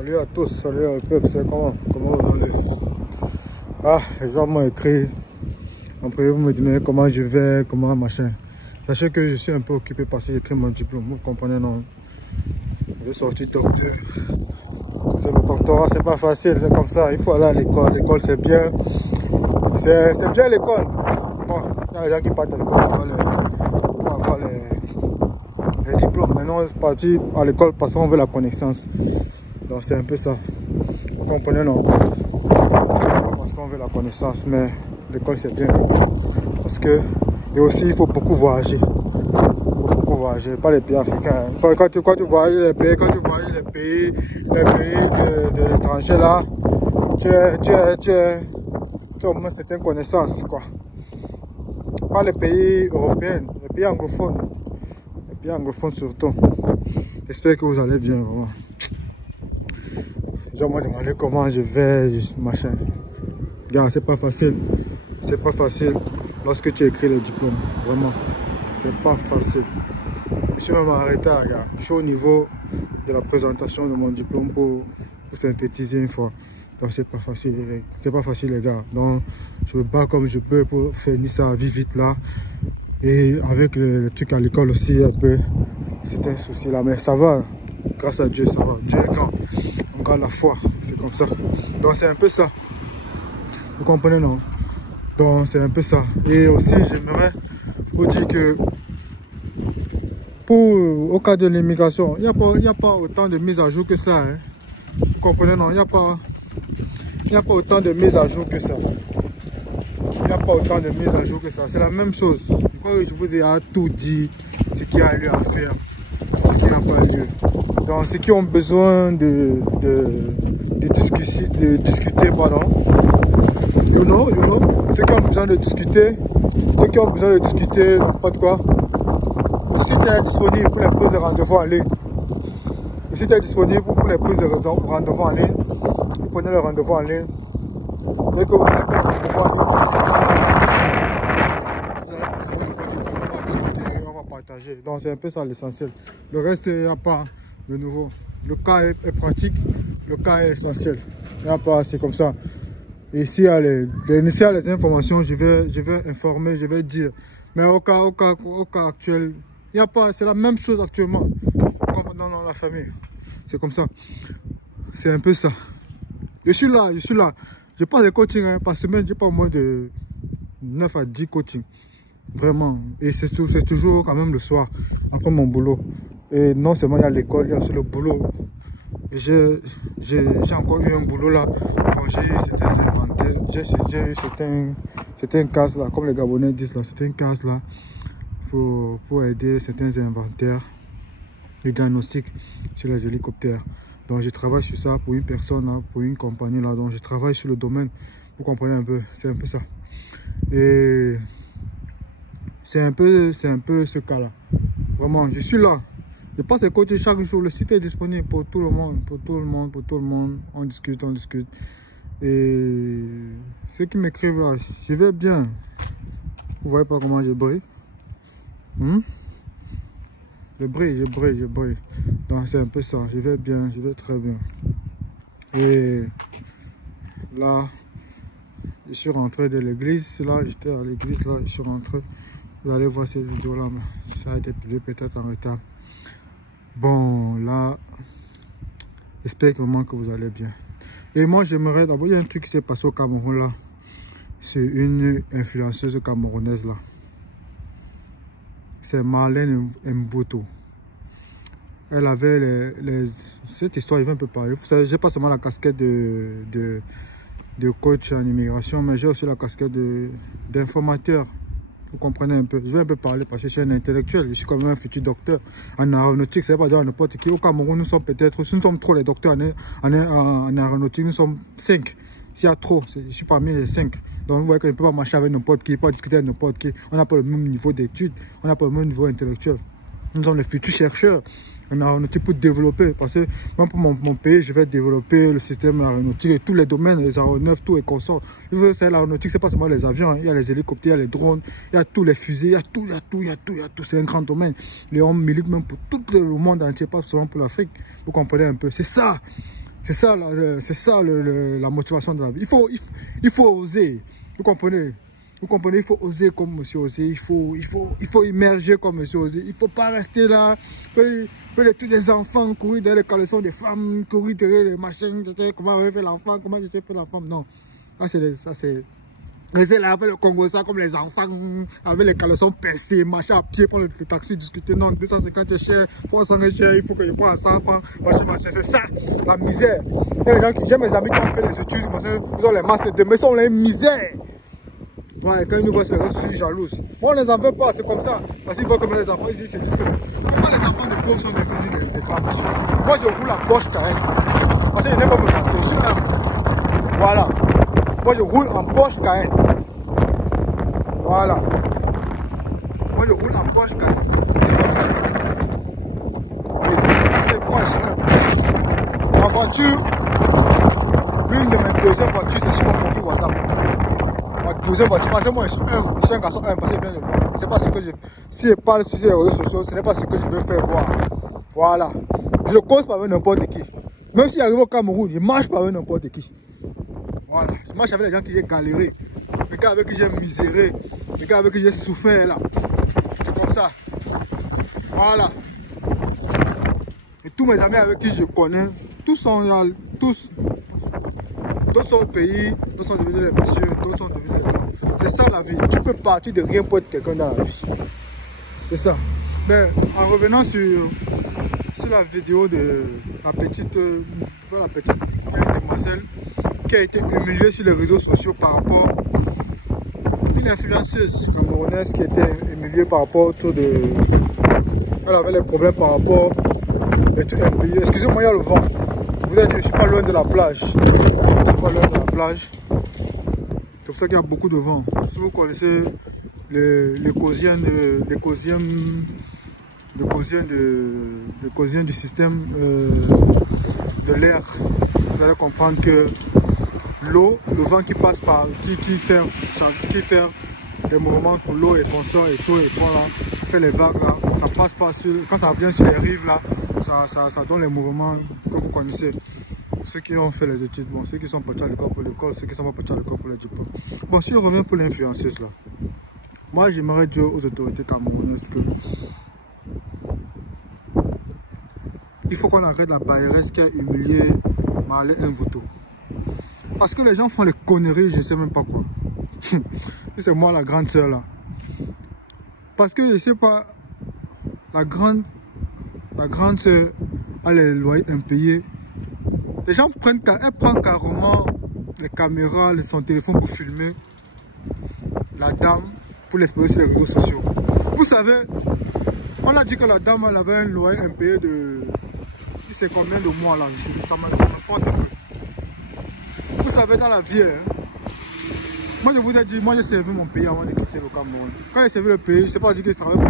Salut à tous, salut au peuple, c'est comment vous allez? Ah, les gens m'ont écrit. En privé, vous me demandez comment je vais, comment machin. Sachez que je suis un peu occupé parce que j'ai écrit mon diplôme, vous comprenez, non? Je suis sorti docteur. Le doctorat, c'est pas facile, c'est comme ça, il faut aller à l'école. L'école, c'est bien. C'est bien l'école. Bon, il y a des gens qui partent à l'école pour avoir les diplômes. Maintenant, on est parti à l'école parce qu'on veut la connaissance. Donc, c'est un peu ça. Vous comprenez, non? Parce qu'on veut la connaissance, mais l'école, c'est bien. Parce que, et aussi, il faut beaucoup voyager. Il faut beaucoup voyager, pas les pays africains. Quand tu voyages les pays, de l'étranger, là, tu as au moins certaines connaissances, quoi. Pas les pays européens, les pays anglophones. Les pays anglophones surtout. J'espère que vous allez bien, vraiment. Les gens m'ont demandé comment je vais, machin. Regarde, c'est pas facile. C'est pas facile lorsque tu écris le diplôme. Vraiment. C'est pas facile. Je suis même en retard, regarde. Je suis au niveau de la présentation de mon diplôme pour synthétiser une fois. Donc c'est pas facile. C'est pas facile, les gars. Donc je me bats comme je peux pour finir ça vite là. Et avec le truc à l'école aussi un peu. C'est un souci là. Mais ça va. Grâce à Dieu, ça va. Dieu est grand. On garde la foi. C'est comme ça. Donc c'est un peu ça. Vous comprenez, non? Donc c'est un peu ça. Et aussi j'aimerais vous dire que au cas de l'immigration, il n'y a pas autant de mise à jour que ça. Hein. Vous comprenez, non? Il n'y a pas autant de mise à jour que ça. Il n'y a pas autant de mise à jour que ça. C'est la même chose. Je vous ai tout dit, ce qu'il y a lieu à faire, ce qui n'a pas lieu. Donc ceux qui ont besoin de discuter, pardon. You know, ceux qui ont besoin de discuter, n'importe quoi. Et si tu es disponible pour les prises de rendez-vous en ligne, vous prenez le rendez-vous en ligne. Dès que vous allez prendre le rendez-vous en ligne, on va partager. Donc c'est un peu ça l'essentiel. Le reste, il n'y a pas de nouveau. Le cas est pratique, le cas est essentiel. Il n'y a pas, c'est comme ça. Et s'il y a les informations, je vais informer, je vais dire. Mais au cas actuel, il n'y a pas, c'est la même chose actuellement. Comme dans la famille. C'est comme ça. C'est un peu ça. Je suis là. Je passe des coachings hein, par semaine, j'ai pas moins de 9 à 10 coachings. Vraiment. Et c'est toujours quand même le soir, après mon boulot. Et non seulement il y a l'école, il y a aussi le boulot. Et j'ai encore eu un boulot là. Bon, j'ai eu certains inventaires, j'ai eu certains cases là, comme les Gabonais disent là, certains cases là, pour aider certains inventaires, les diagnostics sur les hélicoptères. Donc je travaille sur ça pour une personne là, pour une compagnie là, donc je travaille sur le domaine, vous comprenez un peu, c'est un peu ça. Et c'est un peu ce cas là. Vraiment, je suis là. Je passe les côtés chaque jour. Le site est disponible pour tout le monde. On discute. Et ceux qui m'écrivent là, je vais bien. Vous voyez pas comment je brille? Je brille. Donc c'est un peu ça. Je vais bien, je vais très bien. Et là, je suis rentré de l'église. Là, j'étais à l'église. Là, je suis rentré. Vous allez voir cette vidéo là. Mais ça a été publié peut-être en retard. Bon, là, j'espère vraiment que vous allez bien. Et moi, j'aimerais d'abord, il y a un truc qui s'est passé au Cameroun là. C'est une influenceuse camerounaise là. C'est Marlène Mvoto. Elle avait cette histoire, il va un peu parler. Vous savez, j'ai pas seulement la casquette de coach en immigration, mais j'ai aussi la casquette d'informateur. Vous comprenez un peu. Je vais un peu parler parce que je suis un intellectuel. Je suis quand même un futur docteur en aéronautique. Ça ne veut pas dire à n'importe qui. Au Cameroun, nous sommes trop les docteurs en aéronautique. Nous sommes 5. S'il y a trop, je suis parmi les 5. Donc vous voyez qu'on ne peut pas marcher avec n'importe qui, pas discuter avec n'importe qui. On n'a pas le même niveau d'études, on n'a pas le même niveau intellectuel. Nous sommes les futurs chercheurs en aéronautique pour développer. Parce que moi, pour mon pays, je vais développer le système aéronautique et tous les domaines, les aéronefs, tout et consorts. L'aéronautique, c'est pas seulement les avions, hein. Il y a les hélicoptères, il y a les drones, il y a tous les fusées, il y a tout. C'est un grand domaine. Et on milite même pour tout le monde entier, pas seulement pour l'Afrique. Vous comprenez un peu. C'est ça. C'est ça, la motivation de la vie. Il faut oser. Vous comprenez? Vous comprenez? Il faut oser comme Monsieur Osé. Il faut immerger comme Monsieur Osé. Il ne faut pas rester là. Faire tous les enfants courir derrière les caleçons des femmes, courir derrière les machines. Comment on fait l'enfant? Comment j'ai fait la femme? Non. Ça, c'est. Rester là avec le Congo, ça comme les enfants, avec les caleçons percés, marcher à pied, prendre le taxi, discuter. Non, 250 est cher, 300 est cher, il faut que je prenne 100 francs, machin. C'est ça, la misère. J'ai mes amis qui ont fait les études, parce qu'ils ont les masters de mais ils ont les misères. Ouais, quand ils nous voient sur les réseaux, je suis jalouse. Moi, on ne les en veut pas, c'est comme ça. Parce qu'ils voient comme les enfants ici, c'est juste que comment les enfants de pauvres sont devenus des grands messieurs. Moi, je roule la Porsche Cayenne. Parce que je n'ai pas me faire, je suis un. Voilà. Moi, je roule en Porsche Cayenne. Voilà. Moi, je roule en Porsche Cayenne. C'est comme ça. Oui. C'est moi, je suis un. Ma voiture, l'une de mes deuxièmes voitures, c'est sur mon profil WhatsApp. Ma deuxième voiture, parce que moi, je suis un garçon parce qu'il vient de loin. C'est pas ce que je. Si je parle sur les réseaux sociaux, ce n'est pas ce que je veux faire voir. Voilà. Je ne cause pas avec n'importe qui. Même si j'arrive au Cameroun, je ne marche pas avec n'importe qui. Voilà. Je marche avec les gens qui j'ai galéré, les gars avec qui j'ai miséré, les gars avec qui j'ai souffert là. C'est comme ça. Voilà. Et tous mes amis avec qui je connais, tous sont là, tous. D'autres sont au pays, d'autres sont devenus les messieurs, d'autres sont devenus les grands. C'est ça la vie. Tu peux partir de rien pour être quelqu'un dans la vie. C'est ça. Mais en revenant sur la vidéo de la petite, il y a une demoiselle qui a été humiliée sur les réseaux sociaux par rapport à une influenceuse camerounaise qui était humiliée par rapport autour de... Elle avait des problèmes par rapport à tout un pays. Excusez-moi, il y a le vent. Vous avez dit, je ne suis pas loin de la plage. Je ne suis pas loin de la plage. C'est pour ça qu'il y a beaucoup de vent. Si vous connaissez l'écosien du système de l'air, vous allez comprendre que l'eau, le vent qui passe par, qui fait des mouvements pour l'eau et consort et tout, et tout là, fait les vagues là, ça passe pas sur, quand ça vient sur les rives là, ça donne les mouvements que vous connaissez. Ceux qui ont fait les études, bon, ceux qui sont partis à l'école pour l'école, ceux qui sont pas partis à l'école pour les diplômes. Bon, si on revient pour l'influenceuse là, moi j'aimerais dire aux autorités camerounaises que il faut qu'on arrête la bailleresse qui a humilié Marley Mvuto. Parce que les gens font les conneries, je ne sais même pas quoi. C'est moi la grande sœur là. Parce que je ne sais pas, la grande sœur a les loyers impayés. Les gens prennent carrément les caméras, son téléphone pour filmer la dame, pour l'exposer sur les réseaux sociaux. Vous savez, on a dit que la dame elle avait un loyer impayé de... Je sais combien de mois là, ça m'importe un peu. Vous savez, dans la vie, hein, moi je vous ai dit, moi j'ai servi mon pays avant de quitter le Cameroun. Quand j'ai servi le pays, je ne sais pas dire que je travaillais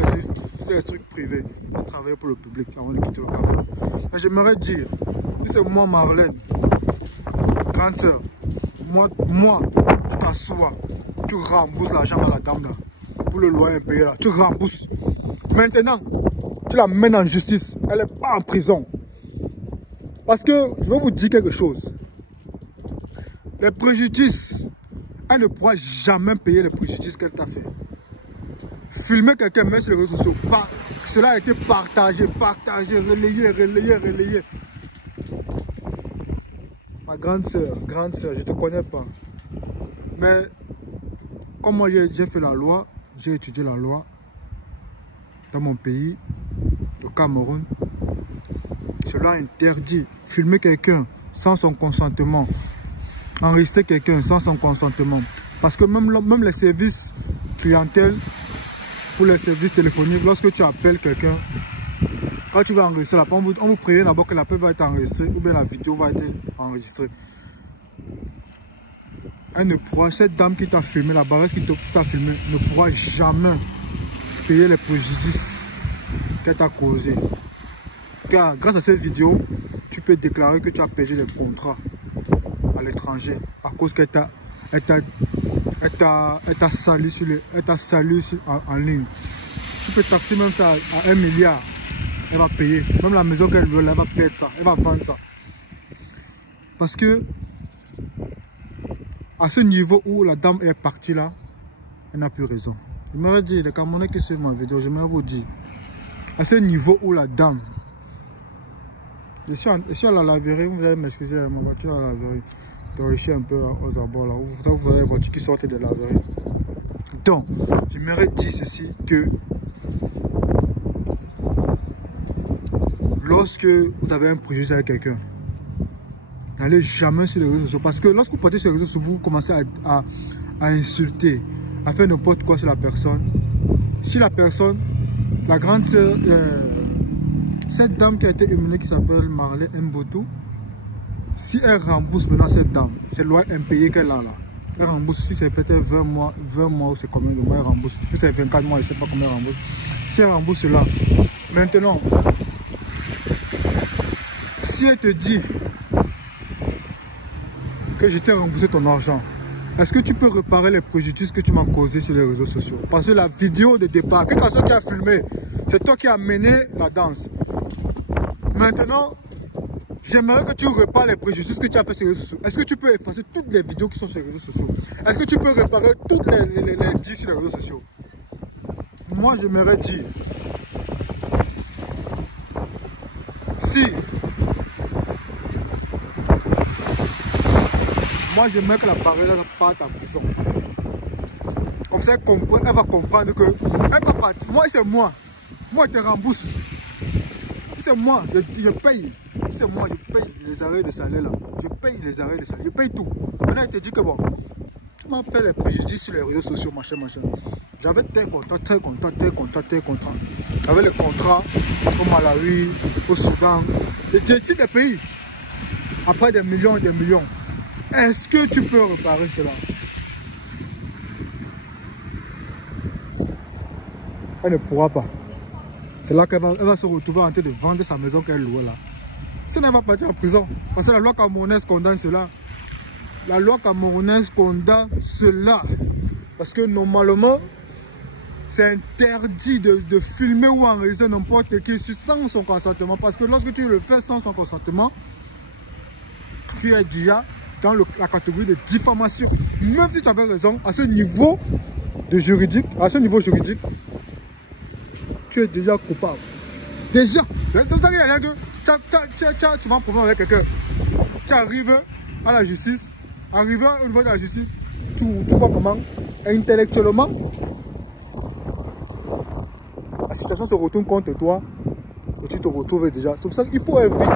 pour les trucs privés. Je travaillais pour le public avant de quitter le Cameroun. Mais j'aimerais dire, si c'est moi Marlène, grande soeur, moi, tu t'assois, tu rembourses l'argent à la dame là, pour le loyer impayé là, tu rembourses. Maintenant, tu la mènes en justice, elle n'est pas en prison. Parce que, je vais vous dire quelque chose. Les préjudices, elle ne pourra jamais payer les préjudices qu'elle t'a fait. Filmer quelqu'un, mettre sur les réseaux sociaux, cela a été partagé, relayé. Ma grande sœur, je ne te connais pas. Mais, comme moi j'ai fait la loi, j'ai étudié la loi dans mon pays, au Cameroun. Cela interdit filmer quelqu'un sans son consentement, enregistrer quelqu'un sans son consentement. Parce que même les services clientèle, pour les services téléphoniques, lorsque tu appelles quelqu'un, quand tu vas enregistrer la on vous prévient d'abord que l'appel va être enregistré ou bien la vidéo va être enregistrée. Elle ne pourra, cette dame qui t'a filmé, la barresse qui t'a filmé, ne pourra jamais payer les préjudices qu'elle t'a causé. Car grâce à cette vidéo, tu peux déclarer que tu as perdu des contrats à l'étranger à cause qu'elle t'a sali en ligne. Tu peux taxer même ça à 1 milliard. Elle va payer. Même la maison qu'elle veut, elle va perdre ça. Elle va vendre ça. Parce que, à ce niveau où la dame est partie là, elle n'a plus raison. Je m'aurais dit, les Camerounais qui suivent ma vidéo, j'aimerais vous dire, à ce niveau où la dame, je suis à la laverie, vous allez m'excuser, ma voiture à la laverie, donc je suis un peu aux abords là, vous voyez les voitures qui sortent de la laverie. Donc, j'aimerais dire ceci, que lorsque vous avez un préjudice avec quelqu'un, n'allez jamais sur les réseaux sociaux. Parce que lorsque vous partez sur les réseaux sociaux, vous commencez à insulter, à faire n'importe quoi sur la personne. Si la personne, la grande sœur, cette dame qui a été éliminée, qui s'appelle Marley Mboto, si elle rembourse maintenant cette dame, c'est loi impayée qu'elle a là. Elle rembourse, si c'est peut-être 20 mois ou c'est combien de mois elle rembourse. Si c'est 24 mois, je ne sais pas combien elle rembourse. Si elle rembourse cela, maintenant, si elle te dit que je t'ai remboursé ton argent, est-ce que tu peux réparer les préjudices que tu m'as causés sur les réseaux sociaux? Parce que la vidéo de départ, quel que soit qui a filmé, c'est toi qui as mené la danse. Maintenant, j'aimerais que tu répares les préjudices que tu as fait sur les réseaux sociaux. Est-ce que tu peux effacer toutes les vidéos qui sont sur les réseaux sociaux? Est-ce que tu peux réparer toutes les dits sur les réseaux sociaux? Moi, j'aimerais dire, si moi, j'aimerais que la parole parte en prison. Comme ça, elle va comprendre que elle va partir. Moi, c'est moi. Moi, je te rembourse. C'est moi, je paye. C'est moi, je paye les arrêts de salaire là. Je paye les arrêts de salaire. Je paye tout. Maintenant, il te dit que bon, tu m'as fait les préjudices sur les réseaux sociaux, machin. J'avais tel contrat. J'avais les contrats au Malawi, au Soudan, des pays. Après des millions et des millions. Est-ce que tu peux réparer cela? Elle ne pourra pas. C'est là qu'elle va se retrouver en train de vendre sa maison qu'elle louait là. Sinon, elle va partir en prison. Parce que la loi camerounaise condamne cela. La loi camerounaise condamne cela. Parce que normalement, c'est interdit de filmer ou enregistrer n'importe qui sans son consentement. Parce que lorsque tu le fais sans son consentement, tu es déjà dans la catégorie de diffamation. Même si tu avais raison, à ce niveau juridique, tu es déjà coupable. Déjà. C'est comme ça qu'il y a rien que tu vas en problème avec quelqu'un. Tu arrives à la justice, arrivé au niveau de la justice, tu vois comment intellectuellement la situation se retourne contre toi et tu te retrouves déjà. C'est pour ça qu'il faut éviter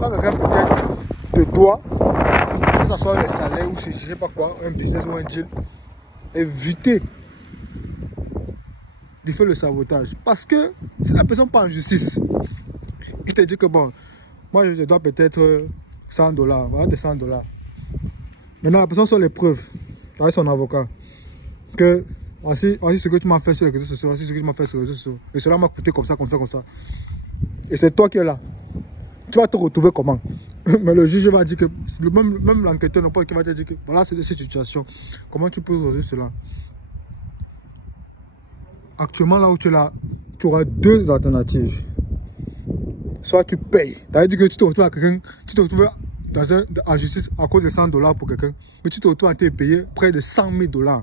quand quelqu'un peut-être te doit, que ce soit les salaires ou je ne sais pas quoi, un business ou un deal, éviter de faire le sabotage. Parce que si la personne part en justice, il te dit que bon, moi je dois peut-être 100 $, voilà des 100 $. Maintenant la personne sort les preuves avec son avocat que voici ce que tu m'as fait sur les réseaux sociaux, voici ce que tu m'as fait sur les réseaux sociaux. Et cela m'a coûté comme ça. Et c'est toi qui es là. Tu vas te retrouver comment? Mais le juge va dire que, même l'enquêteur non pas qui va te dire que voilà c'est cette situation. Comment tu peux résoudre cela? Actuellement là où tu es là, tu auras deux alternatives. Soit tu payes. C'est-à-dire que tu te retrouves à quelqu'un, tu te retrouves en justice à cause de 100 $ pour quelqu'un, mais tu te retrouves à te payer près de 100 000 $.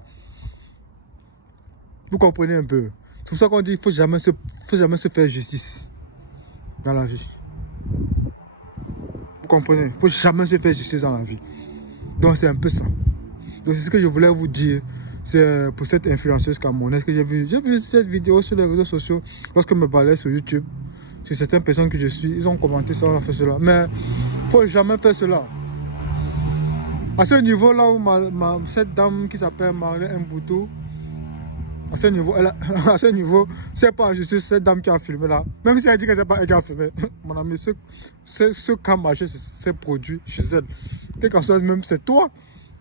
Vous comprenez un peu? C'est pour ça qu'on dit qu'il ne faut jamais se faire justice dans la vie. Vous comprenez? Il ne faut jamais se faire justice dans la vie. Donc c'est un peu ça. Donc c'est ce que je voulais vous dire. C'est pour cette influenceuse camerounaise que j'ai vu cette vidéo sur les réseaux sociaux lorsque je me parlais sur YouTube. C'est certaines personnes que je suis, ils ont commenté ça, on a fait cela. Mais il ne faut jamais faire cela. À ce niveau là où cette dame qui s'appelle Marley Mboto, à ce niveau, c'est pas en justice cette dame qui a filmé là. Même si elle dit que c'est pas elle qui a filmé. Mon ami, ce qui a marché, c'est produit chez elle. Quelque chose même, c'est toi.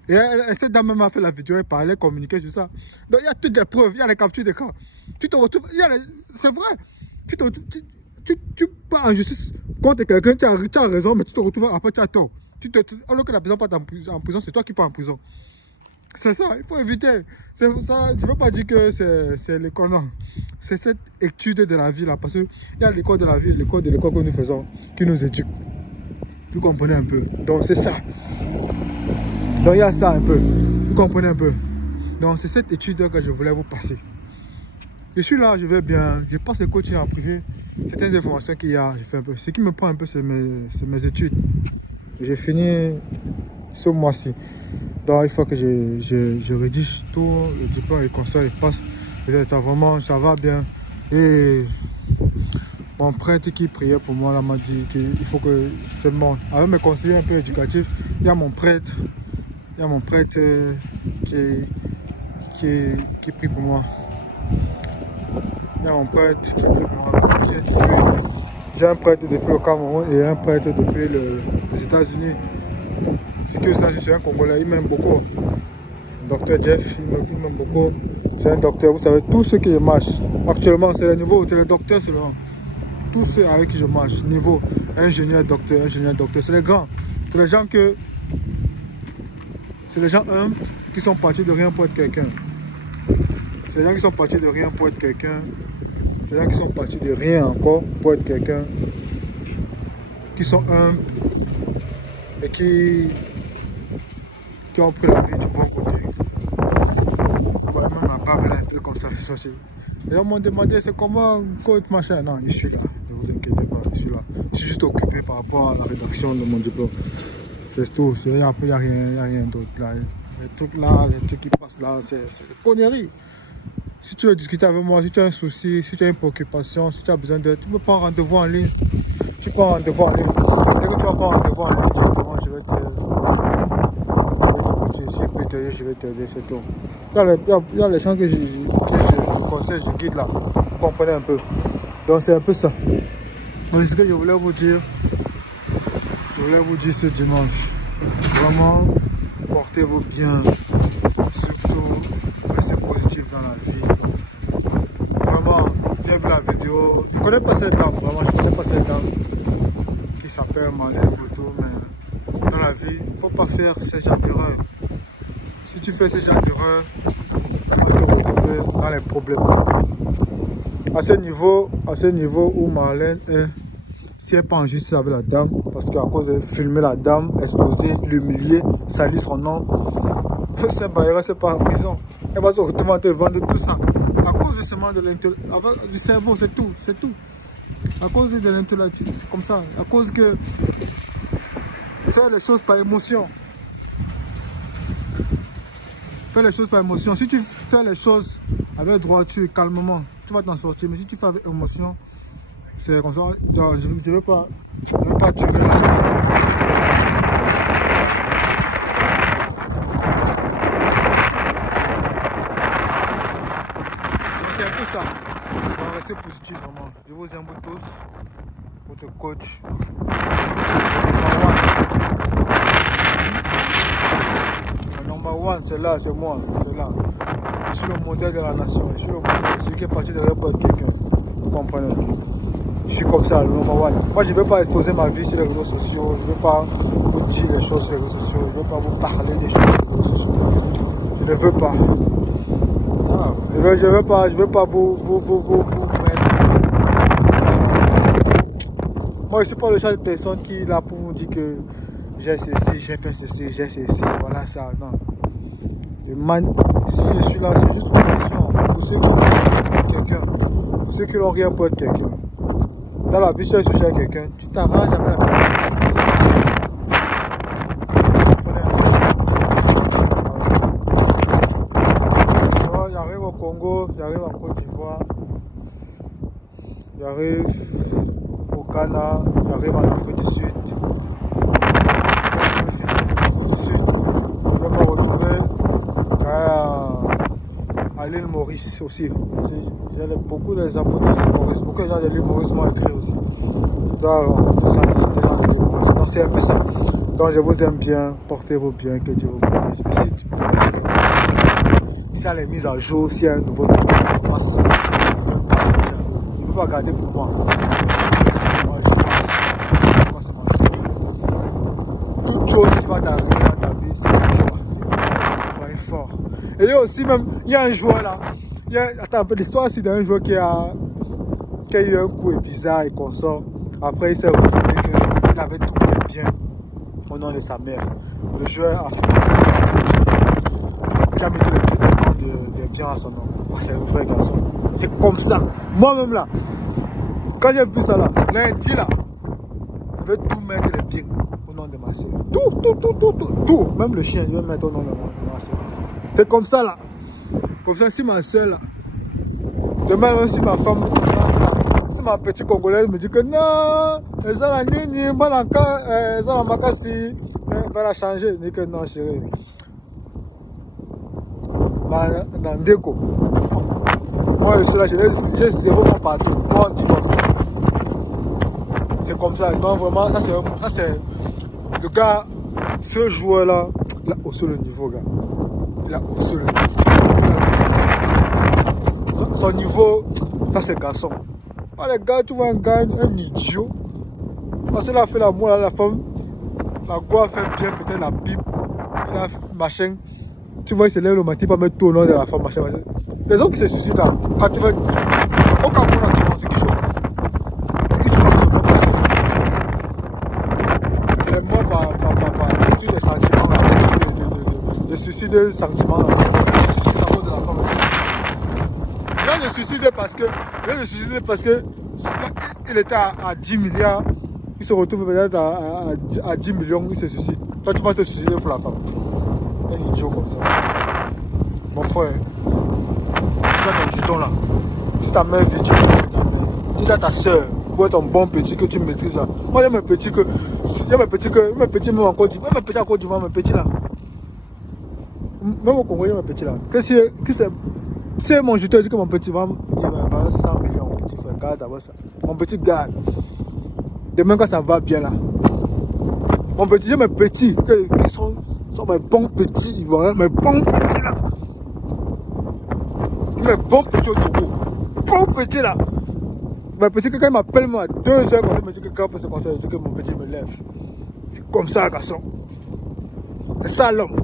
Et cette dame même a fait la vidéo, elle parlait, communiquait sur ça. Donc il y a toutes les preuves, il y a les captures d'écran. Tu te retrouves, c'est vrai. Tu pars en justice contre quelqu'un, tu as raison, mais tu te retrouves après, tu as tort. Alors que la personne part en prison, c'est toi qui pars en prison. C'est ça, il faut éviter. C'est ça, je ne veux pas dire que c'est l'école, non. C'est cette étude de la vie là, parce qu'il y a l'école de la vie et l'école que nous faisons, qui nous éduque. Vous comprenez un peu. Donc c'est ça. Donc il y a ça un peu. Vous comprenez un peu. Donc c'est cette étude que je voulais vous passer. Je suis là, je vais bien. Je passe le coaching en privé. Certaines informations qu'il y a, je fais un peu. Ce qui me prend un peu, c'est mes études. J'ai fini ce mois-ci. Donc il faut que je rédige tout le diplôme et le conseil et passe. Vraiment, ça va bien. Et mon prêtre qui priait pour moi là m'a dit qu'il faut que c'est bon. Avec mes conseillers un peu éducatifs, il y a mon prêtre. Il y a mon prêtre qui prie pour moi. Il y a mon prêtre qui prie pour moi. J'ai un prêtre depuis le Cameroun et un prêtre depuis les États-Unis. C'est que ça, c'est un Congolais, il m'aime beaucoup. Docteur Jeff, il m'aime beaucoup. C'est un docteur, vous savez, tous ceux qui marchent. Actuellement, c'est le niveau, c'est le docteur seulement. Tous ceux avec qui je marche, niveau ingénieur, docteur, c'est les grands. C'est les gens que. C'est les gens humbles qui sont partis de rien pour être quelqu'un. C'est les gens qui sont partis de rien pour être quelqu'un. C'est les gens qui sont partis de rien encore pour être quelqu'un. Qui sont humbles et qui ont pris la vie du bon côté. Vraiment, ma barbe là, un peu comme ça, c'est sorti. Et on m'a demandé c'est comment coach machin. Non, je suis là, ne vous inquiétez pas, je suis là. Je suis juste occupé par rapport à la rédaction de mon diplôme. C'est tout, il n'y a rien d'autre là. Les trucs là, les trucs qui passent là, c'est des conneries. Si tu veux discuter avec moi, si tu as un souci, si tu as une préoccupation, si tu as besoin d'aide, tu peux prendre rendez-vous en ligne. Tu prends rendez-vous en ligne. Dès que tu vas prendre rendez-vous en ligne, directement, je vais t'écouter. Si je peux t'aider, je vais t'aider, c'est tout. Il y a les gens que je conseille, je guide là. Vous comprenez un peu. Donc c'est un peu ça. Donc c'est ce que je voulais vous dire. Je voulais vous dire ce dimanche. Vraiment, portez-vous bien. Surtout, restez positif dans la vie. Vraiment, j'ai vu la vidéo. Je ne connais pas cette dame, vraiment, je ne connais pas cette dame qui s'appelle Marlène Boto, mais dans la vie, il ne faut pas faire ce genre d'erreur. Si tu fais ce genre d'erreur, tu vas te retrouver dans les problèmes. À ce niveau où Marlène est, si elle n'est pas en justice avec la dame, parce qu'à cause de filmer la dame, exposer, l'humilier, salir son nom, cette barrière, c'est pas en prison. Elle va se retrouver en te vendre tout ça. À cause justement de du cerveau, c'est tout, c'est tout. À cause de l'intellectualisme, c'est comme ça. À cause que faire les choses par émotion. Fais les choses par émotion. Si tu fais les choses avec droiture, calmement, tu vas t'en sortir. Mais si tu fais avec émotion, c'est comme ça. Genre, je ne veux pas tuer la personne. Donc c'est un peu ça. Donc restez positif vraiment. Je vous aime tous. Votre coach. Number one, c'est là, c'est moi, c'est là. Je suis le modèle de la nation, je suis le modèle, celui qui est parti de n'importe quelqu'un. Vous comprenez? Je suis comme ça, le number one. Moi, je ne veux pas exposer ma vie sur les réseaux sociaux, je ne veux pas vous dire les choses sur les réseaux sociaux, je ne veux pas vous parler des choses sur les réseaux sociaux. Je ne veux pas. Je ne veux pas vous mettre. Moi, je ne suis pas le genre de personne qui est là pour vous dire que j'ai ceci, j'ai fait ceci, j'ai ceci, voilà ça, non. Si je suis là, c'est juste pour une question. Pour ceux qui n'ont rien pour quelqu'un, pour ceux qui n'ont rien pour être quelqu'un. Dans la vie, si tu es associé à quelqu'un, tu t'arranges avec la personne. Comme ça. J'arrive au Congo, j'arrive en Côte d'Ivoire, j'arrive au Ghana, j'arrive en Afrique du Sud. Je vais me retrouver à l'île Maurice aussi. J'ai beaucoup des abonnés à l'île Maurice. Beaucoup de gens de l'île Maurice m'ont écrit aussi. Je dois rencontrer ça, c'était gens de l'île Maurice. Donc c'est un peu ça. Donc je vous aime bien, portez-vous bien, que Dieu vous bénisse. Si elle est mise à jour, s'il y a un nouveau truc qui se passe, je ne peux pas garder pour moi. Si tu veux, c'est ma joie. Toute chose qui va t'arriver dans ta vie, c'est ma joie. C'est comme ça. Soyez fort. Et il y a aussi même, il y a un joueur là. Attends un peu l'histoire, c'est d'un joueur qui a eu un coup bizarre et qu'on sort. Après, il s'est retrouvé qu'il avait tourné bien. au nom de sa mère. Le joueur africain qui a mis tous les noms des biens à son nom. Ah, c'est un vrai garçon. C'est comme ça. Moi-même là, quand j'ai vu ça là, lundi là, je vais tout mettre les biens au nom de ma soeur. Tout. Même le chien, je vais mettre au nom de ma soeur. C'est comme ça là. Comme ça, si ma soeur là, demain même si ma femme, si ma petite congolaise me dit que non, elle a la nini, elle a la macassi, elle va la changer. Je dis que non, chérie. Dans Ndeko. Moi, je suis là, j'ai 0 francs partout. Moi, on divorce. C'est comme ça. Donc, vraiment, ça c'est le gars, ce joueur-là, il a haussé le niveau, gars. Il a haussé le niveau. Son niveau, ça c'est garçon. Ah, les gars, tu vois un gars, un idiot. Parce qu'il a fait l'amour à la femme. La go a fait bien, peut-être la pipe. Il a machin. Tu vois, il se lève le matin, il va mettre tout au nom de la femme, machin. Les hommes qui se suicident là, quand tu vas au Cameroun, c'est qui chauffe. C'est qui chauffe, c'est les morts par tous les sentiments, les suicides des sentiments, les suicides à cause de la femme. Il y a des suicides parce que il était à 10 milliards, il se retrouve peut-être à 10 millions, il se suicide. Toi, tu vas te suicider pour la femme. Un idiot comme ça. Mon frère, tu as ton jeton là. Si ta mère vit, tu peux regarder. Si tu as ta soeur, pour être un bon petit que tu maîtrises là. Moi, il y a mes petits même en Côte d'Ivoire. Mes petits en Côte d'Ivoire, mes petits là. Même au Congo, il y a mes petits là. C'est mon jeton, il dit que mon petit va me dire, voilà 100 millions, mon petit frère, garde d'abord ça. Mon petit garde. Demain, quand ça va bien là. Mon petit, j'ai mes petits, qui sont mes bons petits ivoiriens, mes bons petits là. Mes bons petits au Togo. Bons petits là. Mes petits, quand ils m'appellent moi à 2 heures, quand ils me disent que quand on fait ce concert, je dis que mon petit me lève. C'est comme ça, garçon. C'est ça l'homme.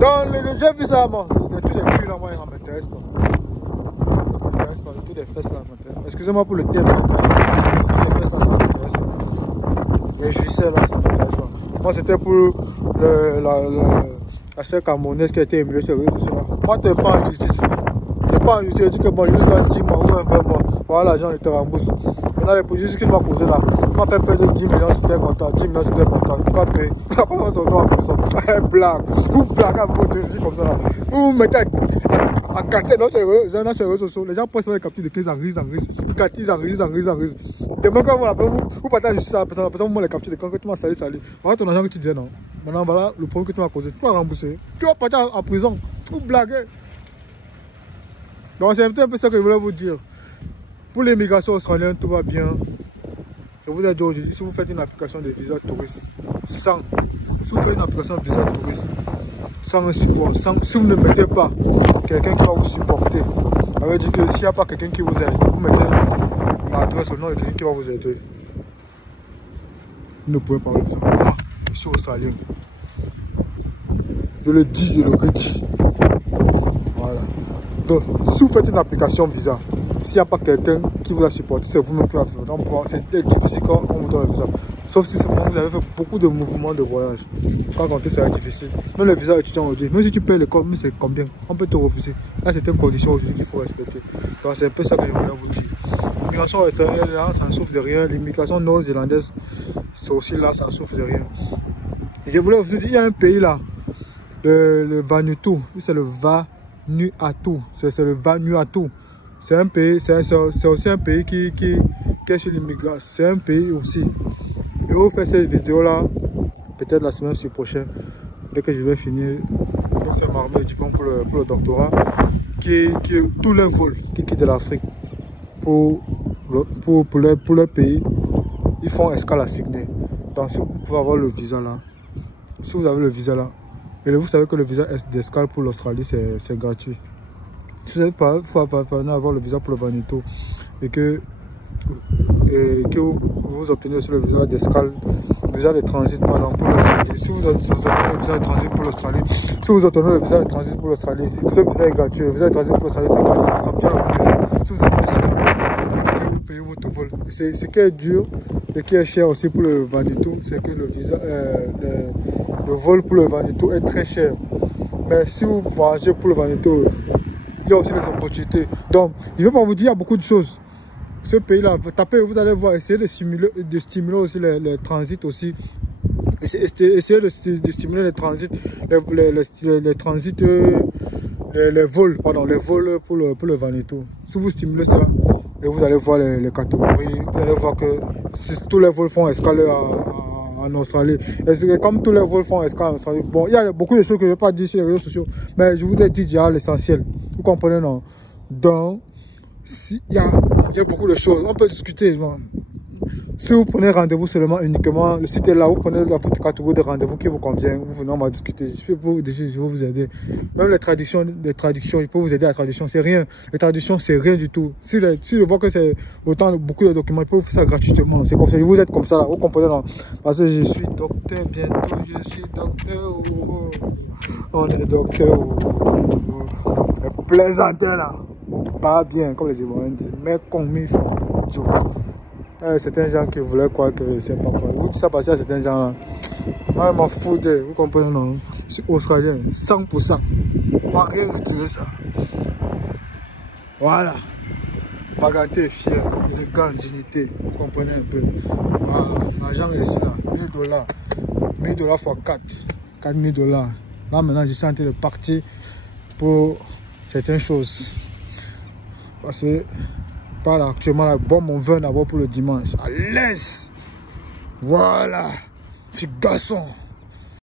Donc, j'ai vu ça, moi. Tous les culs là, moi, ça ne m'intéresse pas. Ça ne m'intéresse pas. Tous les fesses là, ça ne m'intéresse pas. Excusez-moi pour le thème, mais tous les fesses là, ça ne m'intéresse pas. Les juiceurs là, ça ne m'intéresse pas. Moi, c'était pour la sœur camerounaise qui a été émulée sur les réseaux sociaux. Moi, tu n'es pas en justice. Tu n'es pas en justice. Tu dis que bon, je dois 10 mois ou 20 mois. Voilà, l'argent, il te rembourse. Maintenant, les policiers, ce qu'ils vont poser là, on va faire perdre 10 millions, si tu es content. 10 millions, si tu es content. Tu vas payer. La femme va se retrouver en prison. Blague. Vous blaguez à votre vie comme ça là. Vous mettez à gâter dans ces réseaux sociaux. Les gens pensent faire les captures de 15 en risque. Ils en risent. Demain, quand vous l'appelez, vous partez à la justice à la personne, vous les captures de quand tu m'as salé. Voilà ton argent que tu disais non. Maintenant, voilà le problème que tu m'as causé. Tu vas rembourser. Tu vas partir en prison. Vous blaguez. Donc, c'est un peu ça que je voulais vous dire. Pour l'immigration australienne, tout va bien. Je vous ai dit aujourd'hui, si vous faites une application de visa touriste, si vous faites une application de visa touriste, sans un support, si vous ne mettez pas quelqu'un qui va vous supporter, ça veut dire que s'il n'y a pas quelqu'un qui vous aide, vous mettez l'adresse au nom de quelqu'un qui va vous aider. Vous ne pouvez pas faire ça. Moi, je suis australien. Je le dis, je le redis. Voilà. Donc, si vous faites une application visa, s'il n'y a pas quelqu'un qui vous a supporté, c'est vous-même qui va faire. Donc, c'est difficile quand on vous donne le visa. Sauf si vous avez fait beaucoup de mouvements de voyage. Quand compter, ça va être difficile. Même le visa étudiant aujourd'hui, même si tu payes l'école, mais c'est combien? On peut te refuser. Là, c'est une condition aujourd'hui qu'il faut respecter. Donc, c'est un peu ça que je voulais vous dire. L'immigration australienne, là, ça ne souffre de rien. L'immigration néo-zélandaise, c'est aussi là, ça ne souffre de rien. Et je voulais vous dire, il y a un pays là, le Vanuatu. C'est le Vanuatu. C'est le Vanuatu. C'est un pays, c'est aussi un pays qui est sur l'immigration. C'est un pays aussi. Je vais vous faire cette vidéo là, peut-être la semaine prochaine, dès que je vais finir, je vais faire ma diplôme pour le doctorat, qui tous les vols qui quittent l'Afrique pour leur pays, ils font escale à Sydney. Donc si vous pouvez avoir le visa là, si vous avez le visa là, et vous savez que le visa d'escale pour l'Australie c'est gratuit. Si vous n'avez pas, il faut avoir le visa pour le Vanuatu et que vous obtenez aussi le visa d'escale, le visa de transit par exemple pour l'Australie. Si vous obtenez le visa de transit pour l'Australie, si vous obtenez le visa de transit pour l'Australie, ce visa est gratuit. Le visa de transit pour l'Australie c'est gratuit, ça s'obtient le premier jour. Si vous avez cela, que vous payez votre vol. Ce qui est dur et qui est cher aussi pour le Vanuatu, c'est que le vol pour le Vanuatu est très cher. Mais si vous voyagez pour le Vanuatu, il y a aussi des opportunités. Donc, je ne vais pas vous dire, il y a beaucoup de choses. Ce pays-là, tapez, vous allez voir, essayez de stimuler aussi les transits aussi. Essayez de stimuler les transits, les transits, les vols, pardon, les vols pour le Vanuatu. Si vous stimulez cela, et vous allez voir les catégories, vous allez voir que tous les vols font escale en Australie. Et comme tous les vols font escale en Australie, bon, il y a beaucoup de choses que je ne vais pas dire sur les réseaux sociaux, mais je vous ai dit déjà l'essentiel. Vous comprenez, non? Donc, il y a beaucoup de choses. On peut discuter. Bon. Si vous prenez rendez-vous seulement uniquement, le site est là, vous prenez la catégorie de rendez-vous qui vous convient, vous venez, on va discuter. Je vais vous aider. Même les traductions, il peut vous aider à la traduction, c'est rien. Les traductions, c'est rien du tout. Si je vois que c'est beaucoup de documents, il peut vous faire ça gratuitement. C'est comme ça, vous êtes comme ça là, vous comprenez là. Parce que je suis docteur bientôt, je suis docteur. On est docteur. Les plaisantins là, pas bien, comme les Ivoiriens disent, mais comme il faut. Certains gens qui voulaient croire que c'est pas quoi. Vous dites ça parce qu'il y a certains gens là. Moi, je m'en fous de. Vous comprenez, non? Je suis australien, 100%. Moi, rien retirer ça. Voilà. Baganté est fier, élégant, dignité. Vous comprenez un peu. Voilà. L'argent est ici là. 1000 $. 1000 $ x 4. 4000 $. Là, maintenant, je suis en train de partir pour certaines choses. Parce que. Là, actuellement, là, bon, mon vin d'abord pour le dimanche. À l'aise. Voilà. Petit garçon.